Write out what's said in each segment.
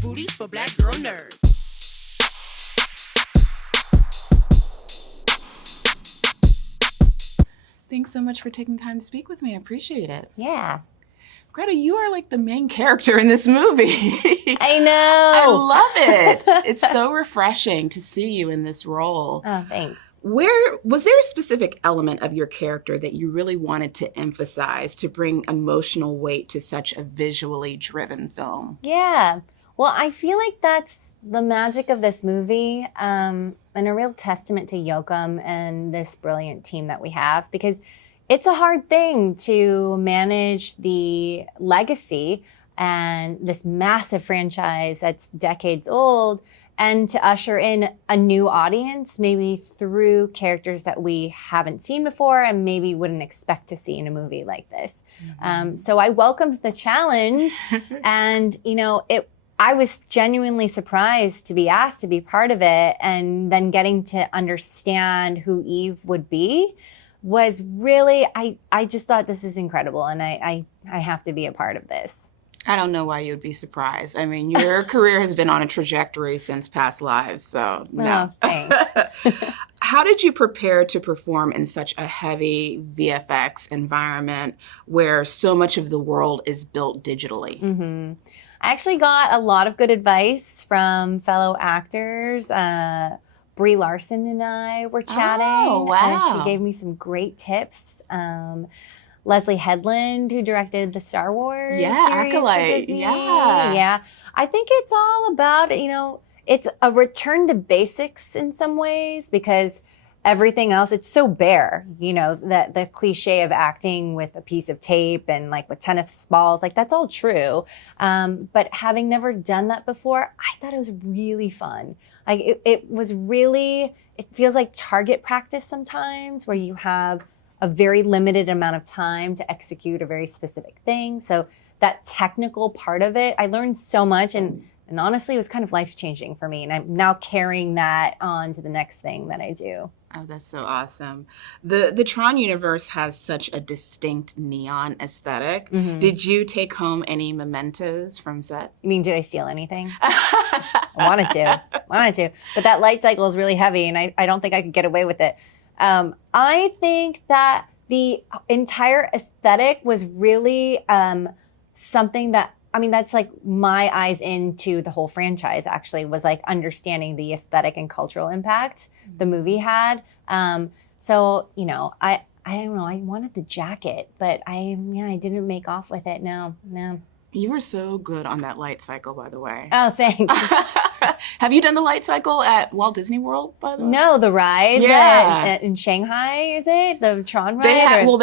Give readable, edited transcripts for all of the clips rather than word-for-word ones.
booties for black girl nerds. Thanks so much for taking time to speak with me. I appreciate it. Yeah. Greta, you are like the main character in this movie. I know. I love it. It's so refreshing to see you in this role. Oh, thanks. Was there a specific element of your character that you really wanted to emphasize to bring emotional weight to such a visually driven film? Yeah. Well, I feel like that's the magic of this movie, and a real testament to Joachim and this brilliant team that we have, because it's a hard thing to manage the legacy and this massive franchise that's decades old, and to usher in a new audience, maybe through characters that we haven't seen before and maybe wouldn't expect to see in a movie like this. Mm-hmm. So I welcomed the challenge, and I was genuinely surprised to be asked to be part of it, and then getting to understand who Eve would be was really, I just thought this is incredible, and I have to be a part of this. I don't know why you would be surprised. I mean, your career has been on a trajectory since past lives, so no. Oh, thanks. How did you prepare to perform in such a heavy VFX environment where so much of the world is built digitally? Mm-hmm. I actually got a lot of good advice from fellow actors. Brie Larson and I were chatting. Oh, wow. She gave me some great tips. Leslie Headland, who directed the Star Wars series Acolyte. Yeah. I think it's all about, it's a return to basics in some ways, because everything else, it's so bare, that the cliche of acting with a piece of tape and like with tennis balls, like that's all true. But having never done that before, I thought it was really fun. Like it feels like target practice sometimes, where you have a very limited amount of time to execute a very specific thing. So that technical part of it, I learned so much, and honestly, it was kind of life-changing for me. And I'm now carrying that on to the next thing that I do. Oh, that's so awesome. The Tron universe has such a distinct neon aesthetic. Mm-hmm. Did you take home any mementos from set? You mean, did I steal anything? I wanted to. But that light cycle is really heavy, and I don't think I could get away with it. I think that the entire aesthetic was really something that, that's like my eyes into the whole franchise, actually, was like understanding the aesthetic and cultural impact the movie had. So, I don't know, I wanted the jacket, but I didn't make off with it. No. You were so good on that light cycle, by the way. Oh, thanks. Have you done the light cycle at Walt Disney World, by the way? No, the ride. Yeah. In Shanghai, is it? The Tron ride? They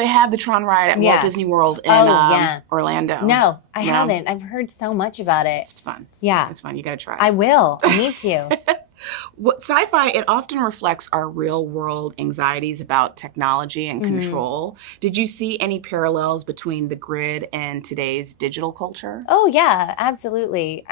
have the Tron ride at Walt Disney World in Orlando. No, I haven't. I've heard so much about it. It's fun. Yeah. It's fun. You got to try it. I will. I need to. Sci-fi, it often reflects our real-world anxieties about technology and control. Did you see any parallels between the grid and today's digital culture? Oh, yeah, absolutely.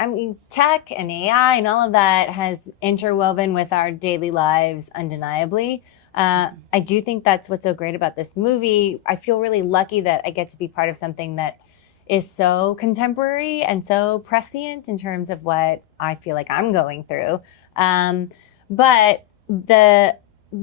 Tech and AI and all of that has interwoven with our daily lives undeniably. I do think that's what's so great about this movie. I feel really lucky that I get to be part of something that is so contemporary and so prescient in terms of what I feel like I'm going through. But the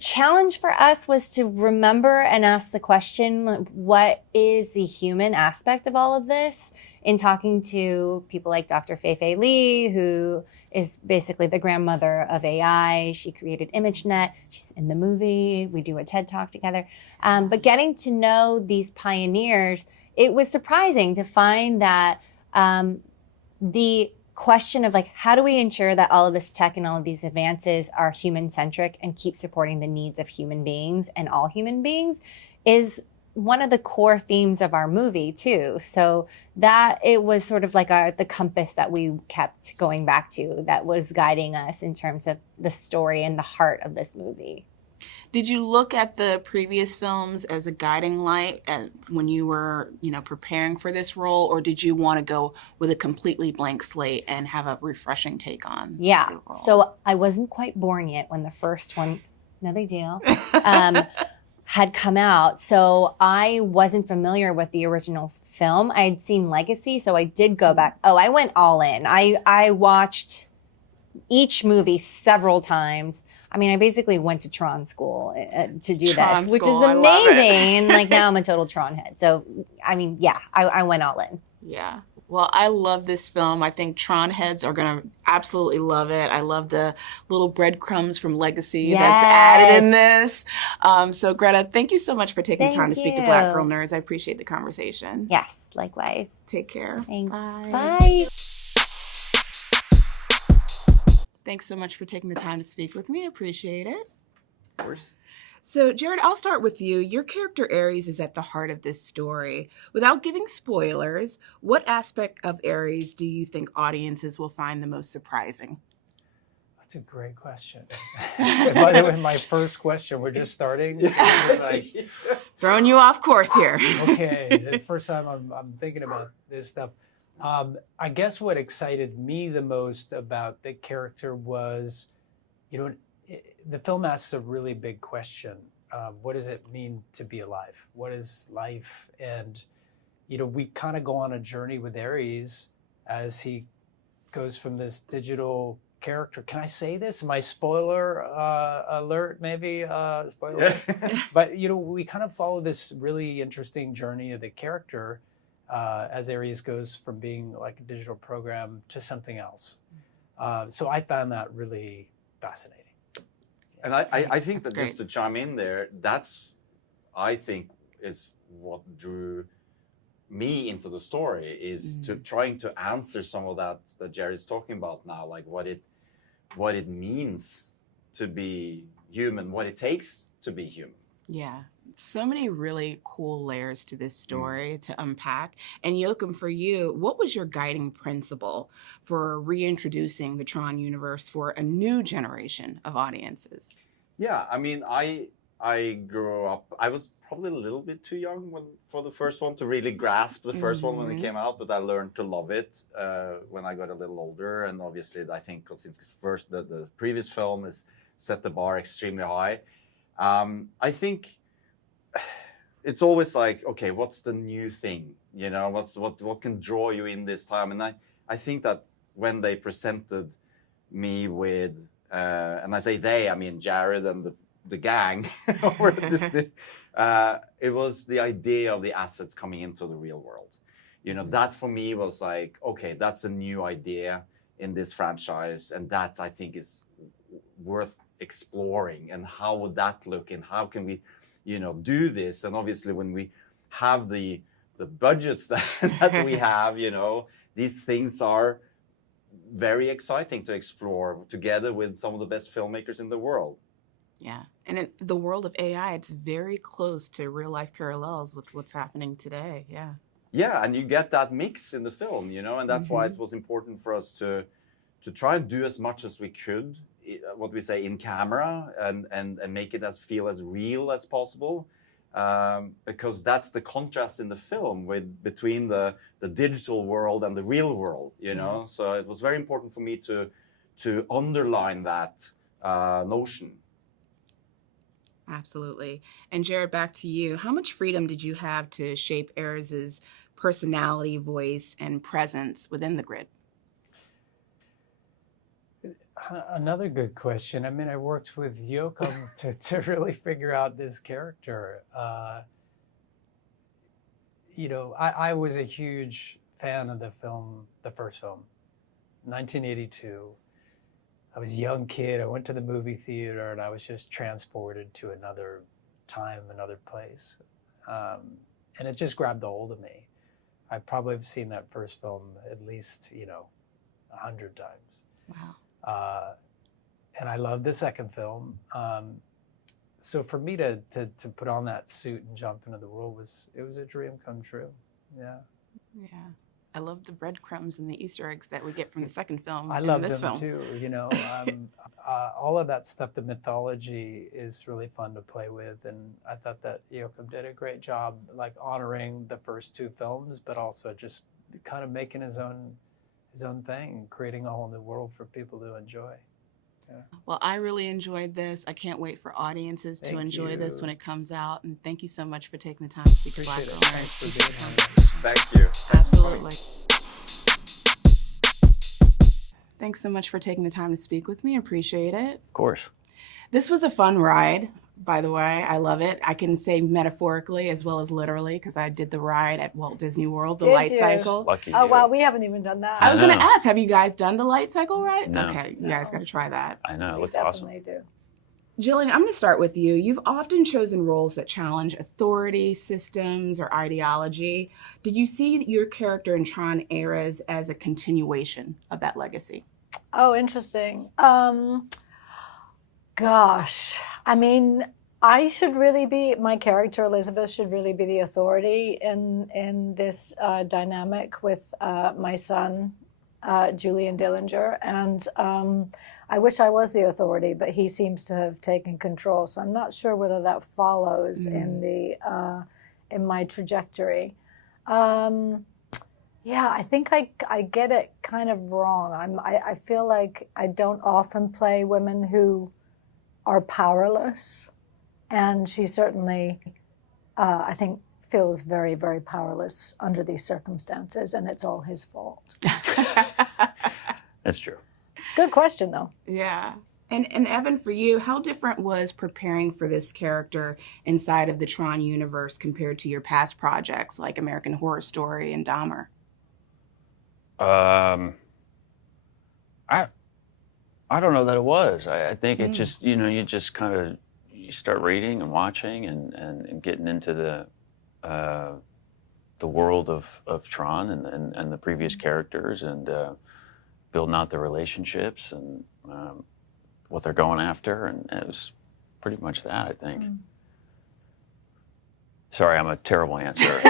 challenge for us was to remember and ask the question, what is the human aspect of all of this? In talking to people like Dr. Fei Li, who is basically the grandmother of AI. She created ImageNet. She's in the movie. We do a TED Talk together. But getting to know these pioneers, it was surprising to find that the question of how do we ensure that all of this tech and all of these advances are human-centric and keep supporting the needs of human beings and all human beings is one of the core themes of our movie too. So that it was sort of like the compass that we kept going back to, that was guiding us in terms of the story and the heart of this movie. Did you look at the previous films as a guiding light when you were, preparing for this role, or did you want to go with a completely blank slate and have a refreshing take on the role? So I wasn't quite born yet when the first one, no big deal. had come out. So I wasn't familiar with the original film. I had seen Legacy, so I did go back. Oh, I went all in. I watched each movie several times. I mean, I basically went to Tron school to do Tron this, which is school, I love it. amazing. And like now I'm a total Tron head. So, I mean, yeah, I went all in. Yeah. Well, I love this film. I think Tron heads are going to absolutely love it. I love the little breadcrumbs from Legacy that's added in Yes. this. So, Greta, thank you so much for taking the time to Thank speak to Black Girl you. Nerds. I appreciate the conversation. Yes, likewise. Take care. Thanks. Bye. Bye. Thanks so much for taking the time to speak with me. Appreciate it. Of course. So, Jared, I'll start with you. Your character Ares is at the heart of this story. Without giving spoilers, what aspect of Ares do you think audiences will find the most surprising? That's a great question. By the way, my first question, we're just starting. So it's like, Throwing you off course here. okay, the first time I'm thinking about this stuff. I guess what excited me the most about the character was, the film asks a really big question. What does it mean to be alive? What is life? And, we kind of go on a journey with Ares as he goes from this digital character. Can I say this? My spoiler alert, maybe spoiler. But we kind of follow this really interesting journey of the character as Ares goes from being like a digital program to something else. So I found that really fascinating. And I think That's that just to chime in there, I think is what drew me into the story is to trying to answer some of that Jared's talking about now, like what it means to be human, what it takes to be human. Yeah. So many really cool layers to this story to unpack. And Joachim, for you, what was your guiding principle for reintroducing the Tron universe for a new generation of audiences? Yeah, I mean, I grew up, I was probably a little bit too young for the first one to really grasp the first one when it came out, but I learned to love it when I got a little older. And obviously, I think since the previous film has set the bar extremely high, I think it's always like, okay, what's the new thing? What can draw you in this time? And I think that when they presented me with, and I say they, I mean Jared and the gang over at Disney, it was the idea of the assets coming into the real world. That for me was like, okay, that's a new idea in this franchise, and that's, I think, is worth exploring. And how would that look, and how can we do this? And obviously when we have the budgets that we have, these things are very exciting to explore together with some of the best filmmakers in the world. Yeah. And in the world of AI, it's very close to real life parallels with what's happening today. Yeah. Yeah, and you get that mix in the film, and that's why it was important for us to try and do as much as we could, what we say, in camera, and make it feel as real as possible, because that's the contrast in the film between the digital world and the real world, So it was very important for me to underline that notion. Absolutely. And Jared, back to you. How much freedom did you have to shape Ares's personality, voice, and presence within the grid? Another good question. I mean, I worked with Joachim to really figure out this character. I was a huge fan of the first film, 1982. I was a young kid. I went to the movie theater and I was just transported to another time, another place. And it just grabbed a hold of me. I probably have seen that first film at least, 100 times. Wow. And I loved the second film. So for me to put on that suit and jump into the world was a dream come true. Yeah. Yeah. I love the breadcrumbs and the Easter eggs that we get from the second film. I love them too. All of that stuff, the mythology is really fun to play with, and I thought that Joachim did a great job, like honoring the first two films, but also just kind of making his own thing, creating a whole new world for people to enjoy. Well, I really enjoyed this. I can't wait for audiences to Thank enjoy this you. when it comes out. And thank you so much for taking the time to speak to Black Appreciate it. Girl Thanks for Nerds. being here. Thank you. Absolutely. Thanks so much for taking the time to speak with me. I appreciate it. Of course. This was a fun ride, by the way. I love it. I can say metaphorically as well as literally because I did the ride at Walt Disney World, the Did light you? cycle. Lucky Oh you. wow, we haven't even done that. I was going to No. ask, have you guys done the light cycle ride? No. Okay, you guys got to try that. I know. It We looked awesome. definitely do. Gillian, I'm going to start with you. You've often chosen roles that challenge authority, systems, or ideology. Did you see your character in Tron Eras as a continuation of that legacy? Oh, interesting. Gosh, I mean, my character Elizabeth should really be the authority in this dynamic with my son, Julian Dillinger, and I wish I was the authority, but he seems to have taken control. So I'm not sure whether that follows in my trajectory. Yeah, I think I get it kind of wrong. I feel like I don't often play women who are powerless, and she certainly, I think, feels very, very powerless under these circumstances, and it's all his fault. That's true. Good question, though. Yeah. And Evan, for you, how different was preparing for this character inside of the Tron universe compared to your past projects like American Horror Story and Dahmer? I don't know that it was. I think it just, you just kind of, you start reading and watching and getting into the world of Tron and the previous characters and building out the relationships and what they're going after. And it was pretty much that, I think. Sorry, I'm a terrible answer.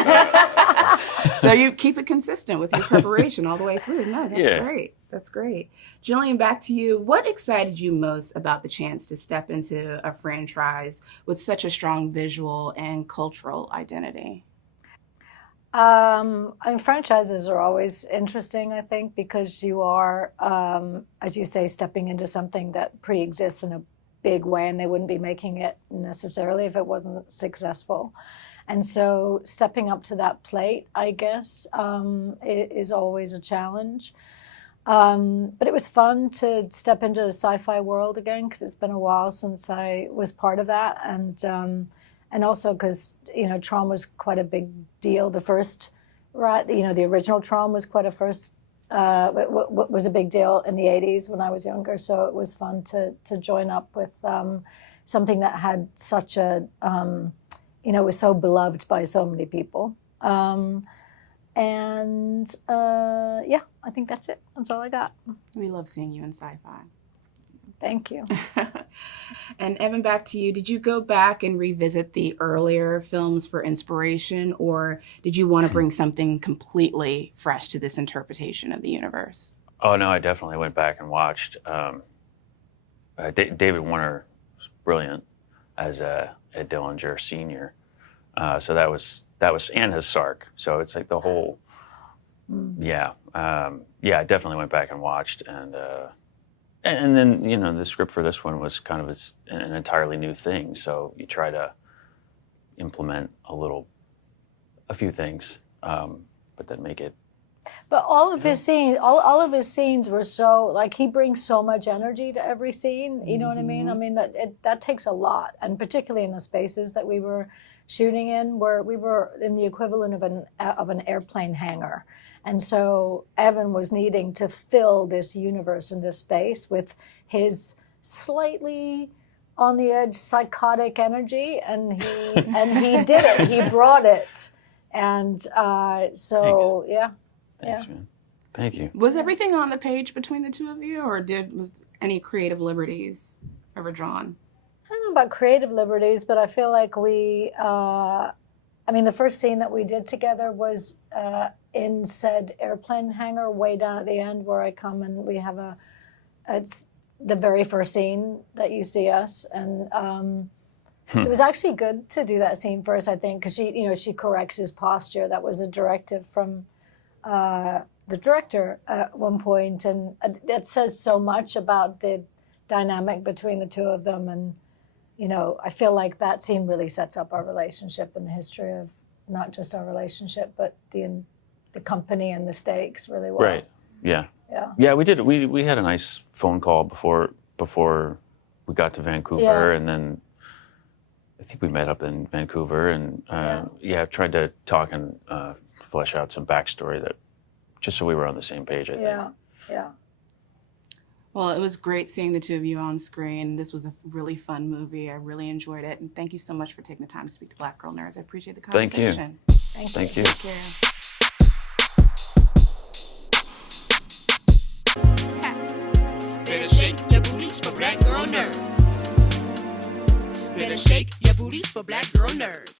So you keep it consistent with your preparation all the way through. No, that's Yeah. great. That's great. Gillian, back to you. What excited you most about the chance to step into a franchise with such a strong visual and cultural identity? Franchises are always interesting, I think, because you are, as you say, stepping into something that pre-exists in a big way, and they wouldn't be making it necessarily if it wasn't successful. And so stepping up to that plate, I guess, is always a challenge. But it was fun to step into the sci-fi world again, because it's been a while since I was part of that. And also because, Tron was quite a big deal. The first, right, the original Tron was quite was a big deal in the 80s when I was younger. So it was fun to join up with something that had such a, was so beloved by so many people. I think that's it. That's all I got. We love seeing you in sci-fi. Thank you. And Evan, back to you. Did you go back and revisit the earlier films for inspiration, or did you want to bring something completely fresh to this interpretation of the universe? Oh, no, I definitely went back and watched. David Warner was brilliant as a Dillinger Sr. So that was, and his Sark. So it's like the whole, I definitely went back and watched. And then, the script for this one was kind of an entirely new thing. So you try to implement a few things, but then make it. But all of his scenes, all of his scenes were so, like, he brings so much energy to every scene. You know what I mean? I mean, that takes a lot. And particularly in the spaces that we were shooting in, where we were in the equivalent of an airplane hangar. And so Evan was needing to fill this universe and this space with his slightly on the edge psychotic energy, and he did it. He brought it. And Thanks, man. Thank you. Was everything on the page between the two of you, or was any creative liberties ever drawn? I don't know about creative liberties, but I feel like the first scene that we did together was in said airplane hangar way down at the end, where I come and we have it's the very first scene that you see us. And it was actually good to do that scene first, I think, because she corrects his posture. That was a directive from the director at one point, and that says so much about the dynamic between the two of them. And, you know, I feel like that scene really sets up our relationship and the history of not just our relationship, but the company and the stakes really well. Right. Yeah. Yeah. Yeah, we did. We had a nice phone call before we got to Vancouver, Yeah. and then I think we met up in Vancouver, and tried to talk and flesh out some backstory that just so we were on the same page. I think. Yeah. Yeah. Well, it was great seeing the two of you on screen. This was a really fun movie. I really enjoyed it. And thank you so much for taking the time to speak to Black Girl Nerds. I appreciate the Thank you. conversation. Thank you. Take care. Better shake your booties for Black Girl Nerds. Better shake your booties for Black Girl Nerds.